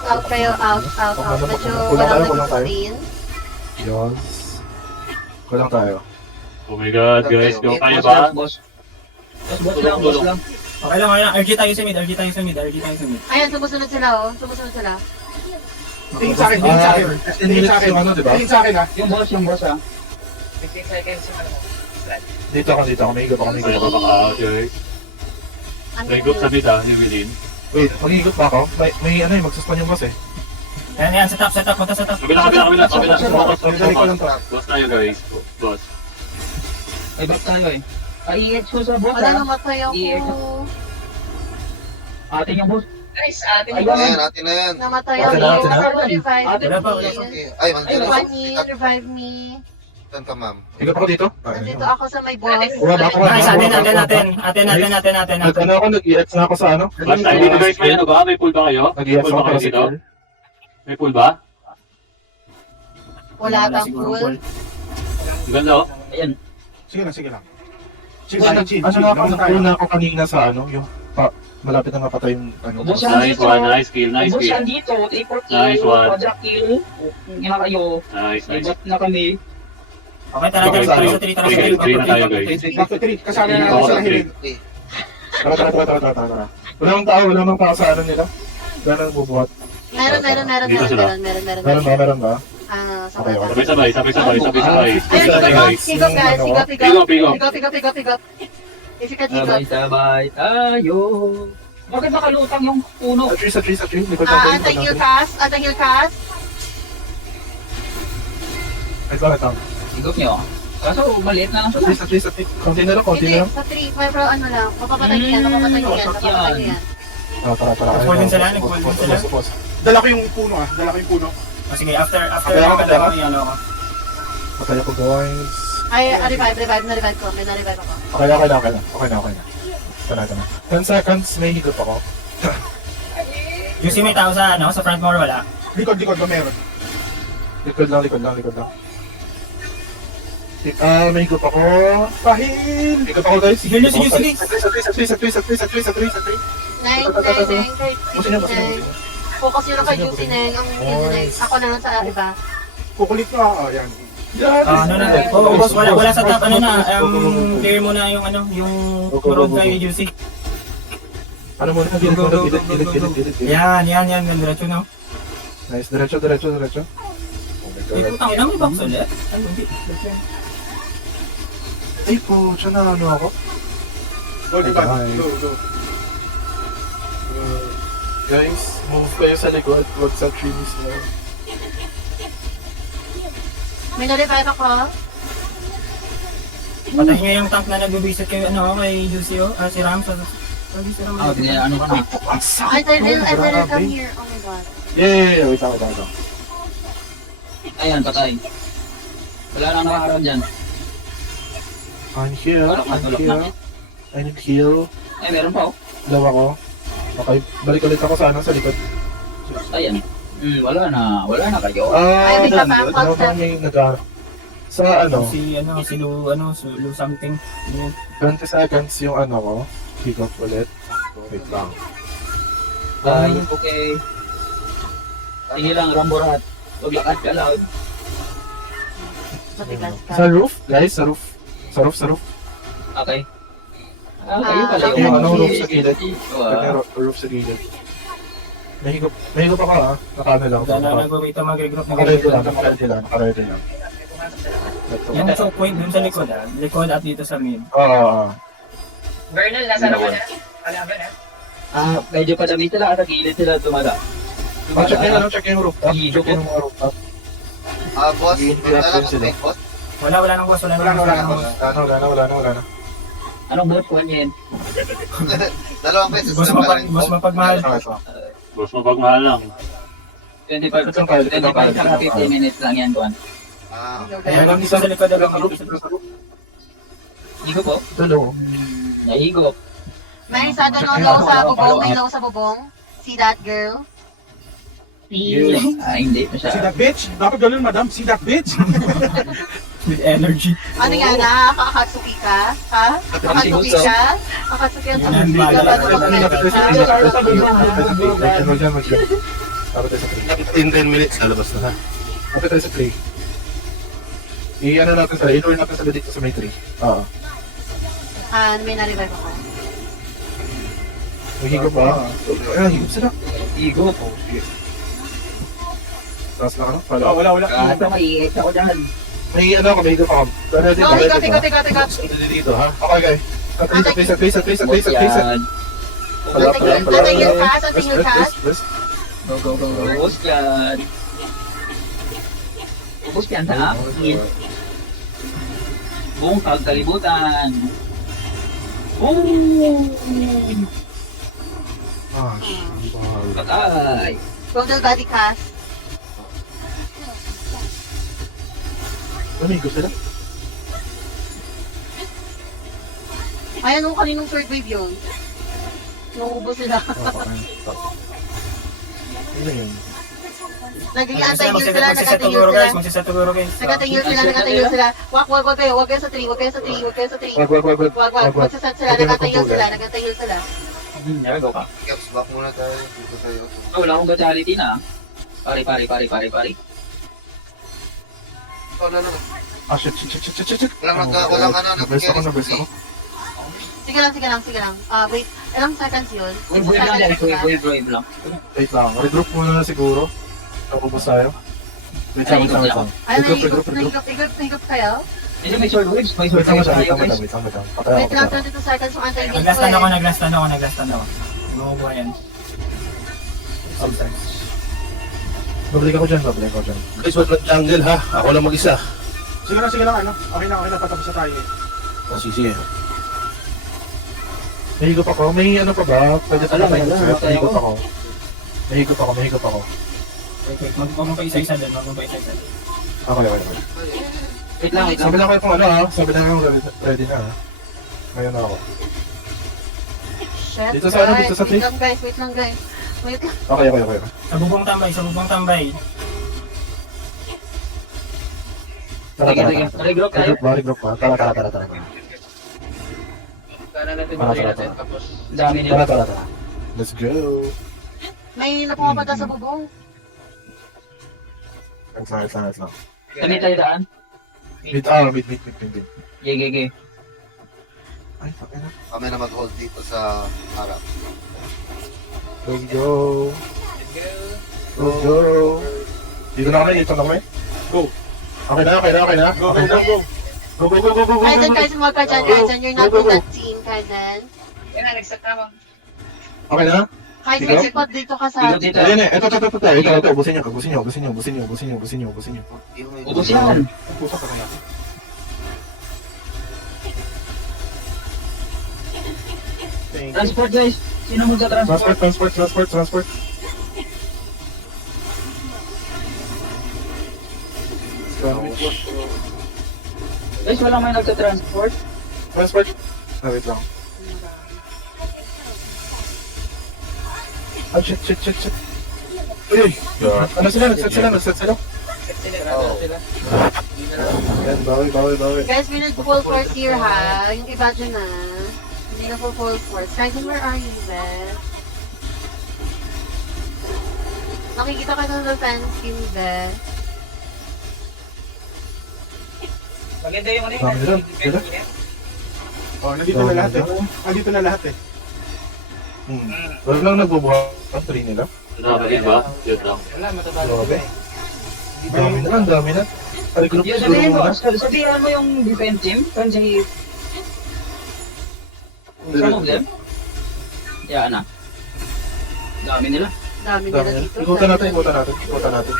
out kayo, out. Medyo walang nag-sustain. Yun. Kulang tayo. Oh my god, guys. Go tayo ba? Boss lang. Okay lang. RG tayo sa mid. Ayan, sumusunod sila, oh. Sumusunod sila. Tingin sa akin, tingin sa akin. Tingin sa akin, Yung ano, diba? tingin sa akin ha. Yung boss ah. 15 seconds yung ano mo. Dito ako. May higop ako. Kaya baka, guys. May group sa mid ah, Evelyn. Wait, mag-higop pa ako? May ano yung magsuspan yung boss eh. Yan. Set up. Punta set up. Kabila. Dali ko lang to. Boss tayo, guys. Boss. May back tayo eh. I-EX ko sa boss Wala ah. namatay ako. Atin yung boss. Nice, atin Ay, yung Ayan, natin na yan. Namatay Atin na, ako. atin na. Revive Wala pa. me. Ay, mandiyan Revive ako. me, revive me. Saan ka, ma'am? Higop ako dito? Nandito ako sa may boss. Nice, atin. Ano ako, nag-EX na ako sa ano? Last time dito, guys. May ano ba? May pool ba kayo? Nag-EX Pool ako ba kayo para dito? secure. May pool ba? Wala kang pool. Ganda oh. Ayan. Sige lang. Ano na ako, na ako kanina sa ano, yung malapit na mapatay yung ano. Boss Nice one, nice kill, nice Boss kill. yan dito. Report Nice kill. one. Quadra kill. Nga kayo. Nice. Ibot na kami. Okay, tara. Okay, Tara tayo. sa 3. Three na tayo, guys. Back to 3. Kasama na natin sila hilig. Tara. Wala nang tao sa ano nila. Wala nang bubuhat. Meron ba? Ah, Okay. Sabay-sabay. Ayun, higop guys, higop. If you can higop. Sabay tayo. Bakit nakalutang yung puno? Sa tree. Likod natin. Anti-heal cast. Ay, bakit lang? Higop nyo. Kaso maliit na lang siya. Sa tree. Konti na lang. Hindi, sa 3. Pero ano lang, mapapatay yan. Tara. Nag-pull din sila. Dala ko yung puno ah. Sige, after yan ako. Patay ako, boys. Ay, na-revive ko. May na-revive ako. Okay na. Tara. 10 seconds, may higop ako. Yung may tao sa front more wala. Likod ba meron? Likod lang. May higop ako. Pahil! Higop ako, guys. Sige. Sa tree. 9. Focus yun kay Juicy Neng. Ang ako na lang sa iba. Kukulit na. Ayan. Boss, wala sa top, clear mo na yung kurog kay Juicy. Ano muna? Dilit. Yan, diretso no? Nice, diretso. Ito, tangin may box ulit. Ano, hindi. Ay po, siya na ano ako. Go. Guys, move kayo sa likod. Huwag sa trees na. May na-revive ako. Patay niya yung tank na nag-visit kay Juicy si Ram. Si Ram. Ano kami? I didn't come here. Oh my god. Yeah. Wait ako. Ayan, patay. Wala nang nakaharap dyan. I'm here. I need heal. Ay, meron pa oh. Dalawa ko. Okay, balik ulit ako sa likod. Ayan. Wala na kayo. Ay, may Ano kapag may nag- sa Si Lu something. 20 seconds yung ko. Pick up ulit. Wait lang. Okay. Sige lang, Ramborat. Maglakad ka lang. Matigas ka. Sa roof, guys, sa roof. Okay. Kayo pala Yung yung roof sa gilid. Wow. Roof sa gilid. May higop ako Nakano lang. Nag-wait to mag-regroup. Naka-ready lang. Yan ang choke point dun sa likod Likod at dito sa mid. Oo. Bernal, nasa naman na. Kalaban na. Medyo padami sila, sa gilid sila tumada. Check yung rooftop. Higop Check yung mga rooftop. Boss, may alam ko ba, boss? Wala nang boss. Wala na. Anong bot ko niyan? Dalawang beses Boss na parang. mapagmahal. Boss, mapagmahal lang. 25 saka 50 minutes lang yan, Juan. Ayan ang isa sa likod. Higop po. Tulo. Nahigop. May isa doon low sa bubong. May low sa bubong. See that girl? Hindi See masyado. that bitch? Dapat ganun, madam. See that bitch? With energy. Ano yan na? Kakatsuki ka? Ha? Kakatsuki ka? Kakatsuki ang Yan, Kakatsuki ka? bala. Lapit tayo sa 3. In 10 minutes, lalabas na ha. Lapit tayo sa 3. I-ano natin sila, i-lure natin sila dito sa may 3. Oo. May na-revive ako. May higop pa. Ayun, higop sila. Igo. Taas na ka na? Oh, Follow. wala. Kaso maiit ako dyan. May ano ako, may higop ako. Pero dito, No, dito, tigot. dito, ha? Okay, guys. At least. Yan. Anting heal cast, anting heal cast. West. Go. Ubus yan. Ubus yan sa akin. Buong kagkalibutan. Boom! Ah, Patay. Total body cast. ano higop sila? Ayan o, kaninong third wave yun. Nauubos sila. Ano yun? Naging anti-heal sila, Magsiset nag-anti-heal siguro guys, sila. magsiset siguro guys. Nag-anti-heal sila. Wag kayo. Wag kayo sa 3. Wag. Magsiset sila, nag-anti-heal sila. Go ka. Caps, back muna tayo. Dito tayo. Wala akong vitality na. Pare. Oh, no. Ah, shit. Walang ano, Nabrest ako. Sige lang. Wait. Ilang seconds yun? Wave lang. Wait lang, regroup muna na siguro. Naubos tayo. Wait lang. Ay, Regroup. nahigop kayo? Medyo may sword waves. Wait lang. Tayo, guys. Patay Wait lang, ako. 22 seconds yung anti-heal Nag-last ko stand ako. Inuubo yan. Babalik ako dyan. Guys, wag lang jungle ha. Ako lang mag-isa. Sige lang, ano. Okay na, patapos na tayo eh. Sige. May higop ako. May ano pa ba? Pwede pa Wala, tayo. wala. May higop ako. Huwag mo pa isa-isa doon. Okay. Wait lang. Sabi lang kayo kung ano ha. Sabi lang kayo ready na ha. Ngayon ako. Shit, Dito sa ano, dito sa Wait lang guys. Okay. Sa bubong tambay. Sige. Regroup tayo. Regroup ba? Tara. Sana natin Tara. matuloy natin. Tapos, Dami nila. Tara. Let's go. May napumapunta sa bubong. Wait lang. Kami tayo daan. Mid. Gege. Ay, fuck na. Kami na mag-hold dito sa harap. Let's go. Dito na kami. Go. Okay na. Go. Go. Kaizen, wag ka dyan. You're not in that team, Kaizen. yan na, nag-start na. Okay na? Kaizen, spot dito ka sa... Dito. Ayun eh. Ito. Ubusin niyo. Ubus yan. Pusa ka na. Transport guys. Sino mo sa transport? Transport. Guys, wala may nagta-transport. Transport. Wait lang. Ah, shit. Uy! Ano sila? Nagset sila? Yan, bawi. Guys, we need full force here ha. Yung iba dyan na. Hindi na full force. Kaizen, where are you, Beth? Nakikita ka sa defense team, Beth. Maganda yung ano Dami yun. nila. Oh, nandito na lahat eh. Wala lang nagbubuhat ang 3 nila. Nakakagin ba? Yun lang. Wala, matatalo Grabe. ba? Dami na. Regroup Yun, siguro sabihin mo. muna. Sabihan mo yung defense team. Kasi... Some of them. Yan na. Dami nila. Dami nila dito. Ikutan natin. Ikutan natin.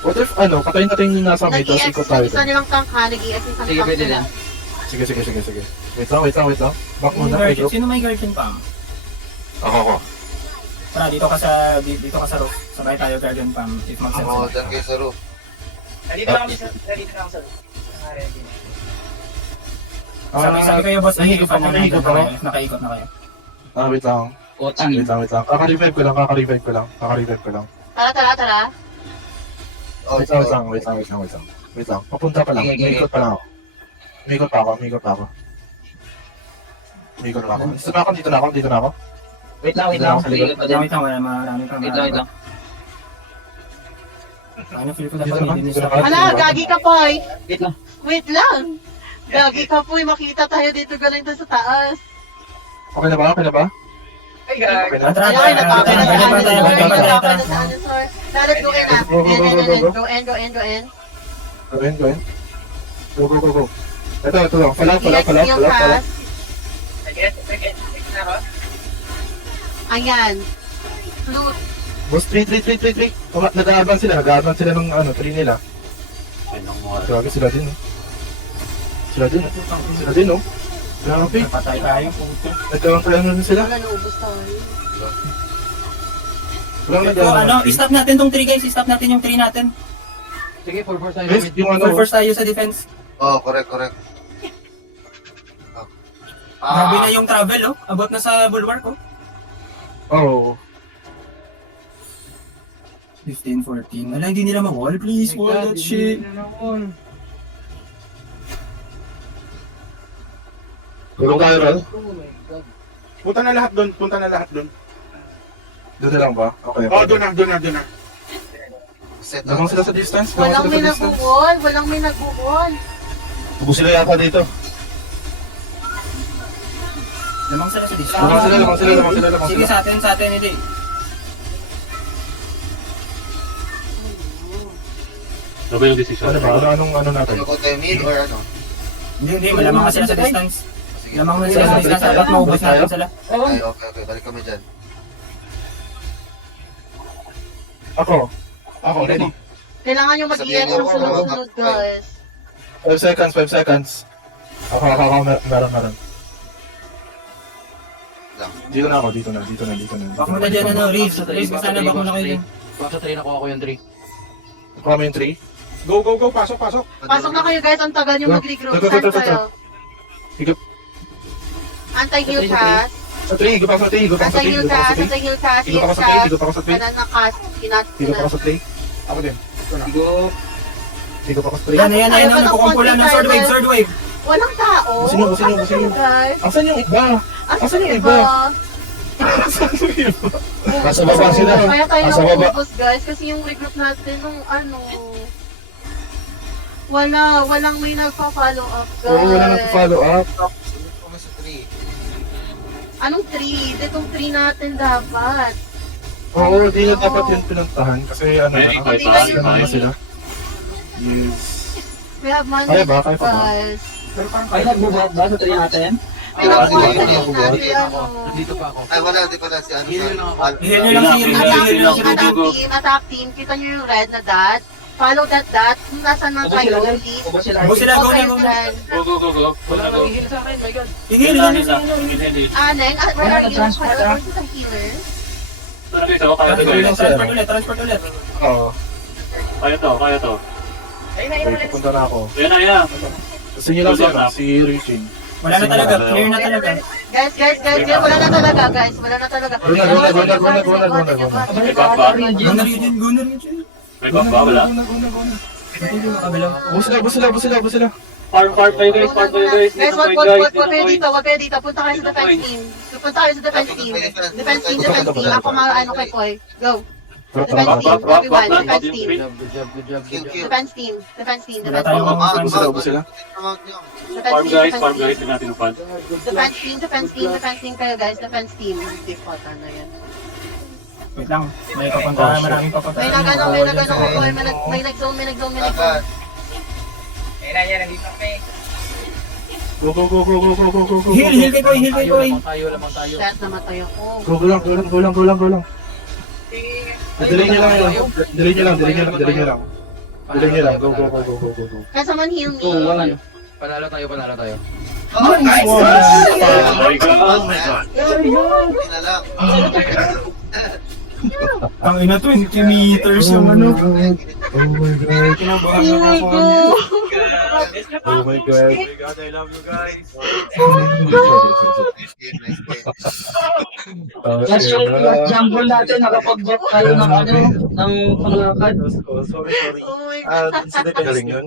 What if, patayin natin yung nasa may, tapos ikot tayo. Nag-EX nilang tank ha. Nag-EX yung Sige, tank pwede nila. na. Sige. Wait lang. Back muna, regroup. Sino may guardian pa? Ako. Tara, dito ka sa roof. Sabay tayo guardian pam. If mag-set Ako, sila. dyan kayo sa roof. Nandito na ako sa ready. Sabi kayo boss, nahigop ako. Nakaikot na kayo. Wait lang. Utang. Kaka-revive ko lang. Tara. Oh, Wait lang. Papunta pa lang. Okay. Umikot pa lang ako. Umikot pa ako. Dito na ako. Wait lang, wait lang. Wait lang, wala marami pa. Wait lang, wait lang. Ano, feel ko Dito dapat naman, hindi dito nila naman. Hala, gagi ka, Poy. Wait lang. Wait lang. Gagi ka, Poy. Makita tayo dito galing doon sa taas. Okay na ba? Okay na ba? Ay, guys. Okay na? Tara, Ayun, natapay na sa tara, anin, tara, Sor. tara, tara, Natapay tara. na sa anin, Sor. Let's go in na. Go, go, go, go, go, go. Go in, go in, go in. Go in, go in. Go, go, go, go. Ito lang. Falak. Heal cast. Sige na ako. Ayan. Flute. Boss, 3. Nag-aabang sila ng 3 nila. Ayun ang mga. Grabe sila din, oh. Sila din, oh. Grabe. Patay tayo. Nagkawang kaya na sila. Wala, naubos tayo. Walang So, nagkawang. ano, i-stop natin tong 3 guys. I-stop natin yung 3 natin. Sige, 4-4 tayo. Yes, yung ano. First tayo sa defense. Oh, correct. Grabe na yung travel, oh. Abot na sa bulwark, oh. Oh. 15, 14. Wala, hindi nila ma-wall. Please, wall that shit. Tulong tayo, Ral. Punta na lahat doon. Doon na lang ba? Okay. Oh, doon na. Set Lamang sila sa distance. Walang may nag-wall. Tubo sila yata dito. Lamang sila sa disc. Lamang sila. Sige, sa atin, hindi. Ano ba yung decision? Ano ba? Anong natin? Ano ko tayo mid or ano? Hindi, malamang ka sila sa distance. Sige. Lamang na sila sa distance. Dapat maubos natin sila. Okay. Balik kami dyan. Ako, ready. Kailangan nyo mag-iyak ng sunod-sunod, guys. 5 seconds. Ako, meron. Lang. Dito na. Bak mo na dyan, ano, Reeves. Reeves, sana bak mo na kayo dyan. Baka sa 3 nakuha ko yung 3. Kuha mo yung 3. Go. Pasok. Pasok na kayo, guys. Ang tagal nyo mag-regroup. Go. Saan kayo? Higop. Anti-heal cast. Sa 3, higop ako sa 3. Anti-heal cast. Anti-heal cast. Higop ako Heal sa 3. cast. Kanan na cast. Higop ako sa 3. Ako din. Higop ako sa 3. Yan, nakukumpulan ng sword wave. Walang tao. Busin mo. Asan kayo, guys? Asan yung iba? Asan yung iba? Nasa baba sila. Kaya tayo Nasa baba. naubos, guys. Kasi yung regroup natin nung walang may nagpa-follow up, guys. Oo, wala nang follow up. Kami sa 3. Anong 3? Itong 3 natin dapat. Oo, di na dapat yun pinuntahan. Kasi May sila. Yes. We have money, Kaya ba? Kaya pa ba? guys. Ay, nagbubuhat ba sa 3 natin? May nakuha sige, natin sige. Nandito pa ako. Ay, wala. Di pala si ano. Heal lang ako. Heal nyo lang si Reeves. Attack team. Kita nyo yung red na dot. Follow that dot. Kung nasaan man Ubus kayo, sila, please. ubus sila. Ubus sila, go Okay, na. friend. Go. Wala nang hihil sa akin, my god. Heal nyo lang. Neng, where are you? Transport, Where is the healer? Transport ulit. Oo. Kaya to. Okay, pupunta na ako. Ayan na. Gusto niyo lang si Richie. Wala na talaga, clear na talaga. Guys, wala na talaga, guys. Wala na talaga. Go na. Go na rin dyan. May buff ba? Wala. Bus sila. Farm kayo guys. Guys, wag kayo dito. Punta kayo sa defense team. Defense team. Ako ano kay Koy. Go. Defense team, everyone. Defense team. Kill. Defense team. Wala tayong Bus sila. Farm guys. Tingnan natin yung fan. Defense team kayo, guys. Defense team. Defaultan na yan. Wait lang, may papuntahan, maraming papuntahan. May nag-zone. Ayun na yan, nandito kami. Go. Heal kay Koy. Lamang tayo. Shit, namatay ako. Go lang. Delay niyo lang. Go. Kaya man heal me. Panalo tayo. Oh my god. Hindi na lang. Ang ina 20 meters yung ano. Oh my god. Kinabahan Oh my ako. God. Oh my god. I love you guys. Nice game. Last jungle natin, nakapag-bot tayo ng panglakad. Sorry. Oh my God. Galing yun.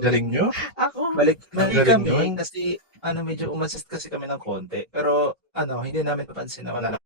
Galing nyo? Ako. Balik Galing yun. kasi medyo umassist kasi kami ng konti. Pero hindi namin napansin na wala